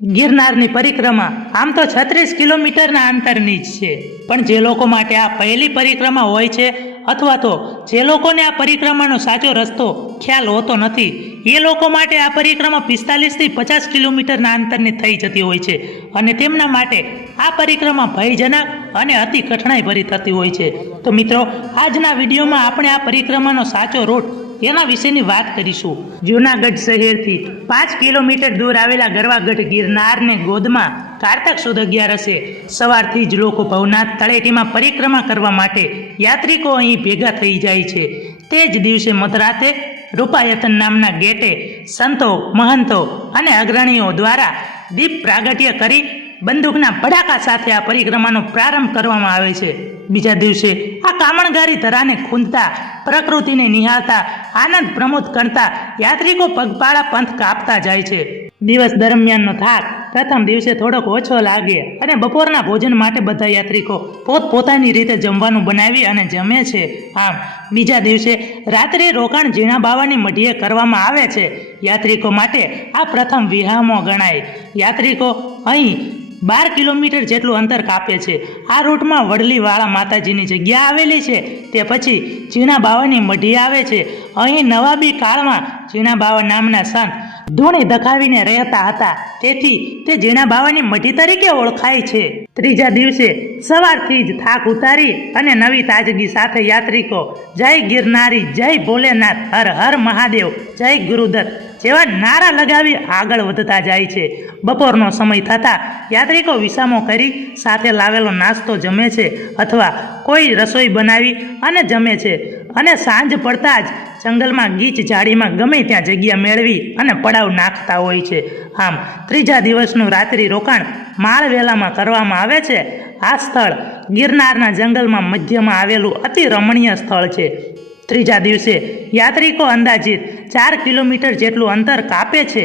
ગિરનારની પરિક્રમા. આમ તો છત્રીસ કિલોમીટરના અંતરની જ છે. પણ જે લોકો માટે આ પહેલી પરિક્રમા હોય છે, અથવા તો જે લોકોને આ પરિક્રમાનો સાચો રસ્તો ખ્યાલ હોતો નથી, એ લોકો માટે આ પરિક્રમા પિસ્તાલીસથી પચાસ કિલોમીટરના અંતરની થઈ જતી હોય છે. અને તેમના માટે આ પરિક્રમા ભયજનક અને અતિ કઠણાઈ ભરી થતી હોય છે. તો મિત્રો, આજના વિડીયોમાં આપણે આ પરિક્રમાનો સાચો રૂટ એના વિશેની વાત કરીશું. જૂનાગઢ શહેરથી પાંચ કિલોમીટર દૂર આવેલા ગરવાગઢ ગિરનારને ગોદમાં કારતક સુદ અગિયારસે સવારથી જ લોકો ભવનાથ તળેટીમાં પરિક્રમા કરવા માટે યાત્રિકો અહીં ભેગા થઈ જાય છે. તે જ દિવસે મધરાતે રૂપાયતન નામના ગેટે સંતો, મહંતો અને અગ્રણીઓ દ્વારા દીપ પ્રાગટ્ય કરી બંદૂકના પડાકા સાથે આ પરિક્રમાનો પ્રારંભ કરવામાં આવે છે. બીજા દિવસે આ કામણગારી ધરાને ખૂંદતા, પ્રકૃતિને નિહાળતા, આનંદ પ્રમોદ કરતા યાત્રિકો પગપાળા પંથ કાપતા જાય છે. દિવસ દરમિયાનનો થાક પ્રથમ દિવસે થોડોક ઓછો લાગે અને બપોરના ભોજન માટે બધા યાત્રિકો પોત પોતાની રીતે જમવાનું બનાવી અને જમે છે. આમ, બીજા દિવસે રાત્રે રોકાણ ઝીણા બાવાની મઢીએ કરવામાં આવે છે. યાત્રિકો માટે આ પ્રથમ વિહામો ગણાય. યાત્રિકો અહીં બાર કિલોમીટર જેટલું અંતર કાપે છે. આ રૂટમાં વડલીવાળા માતાજીની જગ્યા આવેલી છે. તે પછી ચીના બાવાની મઢી આવે છે. અહીં નવાબી કાળમાં ચીના બાવા નામના સંત ધૂણી ધકાવીને રહેતા હતા. તેથી તે ઝીણા બાવાની મઢી તરીકે ઓળખાય છે. ત્રીજા દિવસે સવારથી જ થાક ઉતારી અને નવી તાજગી સાથે યાત્રિકો, જય ગિરનારી, જય ભોલેનાથ, હર હર મહાદેવ, જય ગુરુદત્ત જેવા નારા લગાવી આગળ વધતા જાય છે. બપોરનો સમય થતાં યાત્રિકો વિસામો કરી સાથે લાવેલો નાસ્તો જમે છે અથવા કોઈ રસોઈ બનાવી અને જમે છે. અને સાંજ પડતા જ જંગલમાં ગીચ ઝાડીમાં ગમે ત્યાં જગ્યા મેળવી અને પડાવ નાખતા હોય છે. આમ ત્રીજા દિવસનું રાત્રિ રોકાણ માળવેલામાં કરવામાં આવે છે. આ સ્થળ ગિરનારના જંગલમાં મધ્યમાં આવેલું અતિ રમણીય સ્થળ છે. ત્રીજા દિવસે યાત્રિકો અંદાજિત ચાર કિલોમીટર જેટલું અંતર કાપે છે.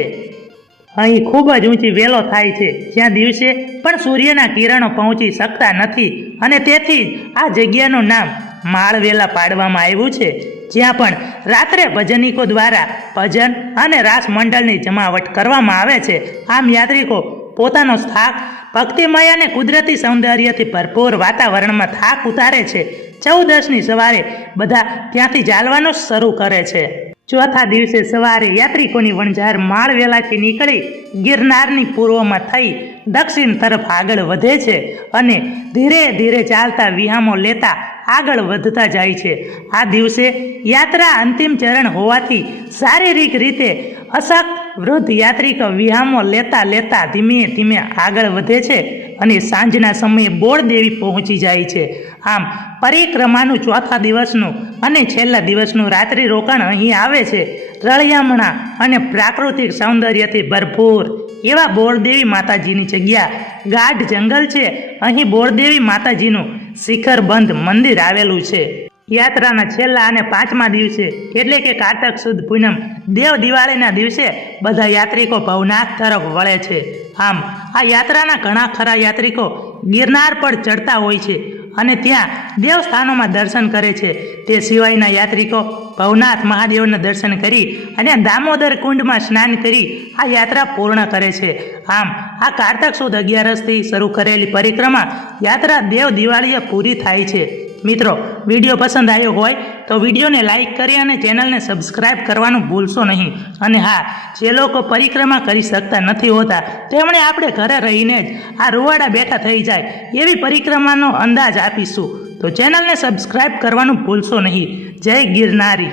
અહીં ખૂબ જ ઊંચી વેલો થાય છે. જ્યાં દિવસે પણ સૂર્યના કિરણો પહોંચી શકતા નથી અને તેથી જ આ જગ્યાનું નામ માળવેલા પાડવામાં આવ્યું છે. જ્યાં પણ રાત્રે ભજનિકો દ્વારા ભજન અને રાસ મંડળની જમાવટ કરવામાં આવે છે. આમ યાત્રિકો પોતાનો થાક ભક્તિમય અને કુદરતી સૌંદર્યથી ભરપૂર વાતાવરણમાં થાક ઉતારે છે. ચૌદસની સવારે બધા ત્યાંથી ચાલવાનું શરૂ કરે છે. ચોથા દિવસે સવારે યાત્રિકોની વણઝાર માળવેલાથી નીકળી ગિરનારની પૂર્વમાં થઈ દક્ષિણ તરફ આગળ વધે છે અને ધીરે ધીરે ચાલતા વિહામો લેતા આગળ વધતા જાય છે. આ દિવસે યાત્રા અંતિમ ચરણ હોવાથી શારીરિક રીતે અશક વૃદ્ધ યાત્રિકો વિહામો લેતા લેતા ધીમે ધીમે આગળ વધે છે અને સાંજના સમયે બોળદેવી પહોંચી જાય છે. આમ પરિક્રમાનું ચોથા દિવસનું અને છેલ્લા દિવસનું રાત્રિ રોકાણ અહીં આવે છે. રળિયામણા અને પ્રાકૃતિક સૌંદર્યથી ભરપૂર એવા બોળદેવી માતાજીની જગ્યા ગાઢ જંગલ છે. અહીં બોળદેવી માતાજીનું શિખરબંધ મંદિર આવેલું છે. યાત્રાના છેલ્લા અને પાંચમા દિવસે એટલે કે કારતક સુદ પૂનમ, દેવ દિવાળીના દિવસે બધા યાત્રિકો ભવનાથ તરફ વળે છે. આમ, આ યાત્રાના ઘણા ખરા યાત્રિકો ગિરનાર પર ચડતા હોય છે. અને ત્યાં દેવસ્થાનોમાં દર્શન કરે છે. તે સિવાયના યાત્રિકો ભવનાથ મહાદેવના દર્શન કરી અને દામોદર કુંડમાં સ્નાન કરી આ યાત્રા પૂર્ણ કરે છે. આમ, આ કારતક સુદ અગિયારસથી શરૂ કરેલી પરિક્રમા યાત્રા દેવ દિવાળીએ પૂરી થાય છે. મિત્રો, વીડિયો પસંદ આવ્યો હોય તો વિડીયોને લાઇક કરી અને ચેનલને સબસ્ક્રાઇબ કરવાનું ભૂલશો નહીં. અને હા, જે લોકો પરિક્રમા કરી શકતા નથી હોતા, તેમણે આપણે ઘરે રહીને જ આ રૂવાડા બેઠા થઈ જાય એવી પરિક્રમાનો અંદાજ આપીશું. તો ચેનલને સબસ્ક્રાઇબ કરવાનું ભૂલશો નહીં. જય ગિરનારી.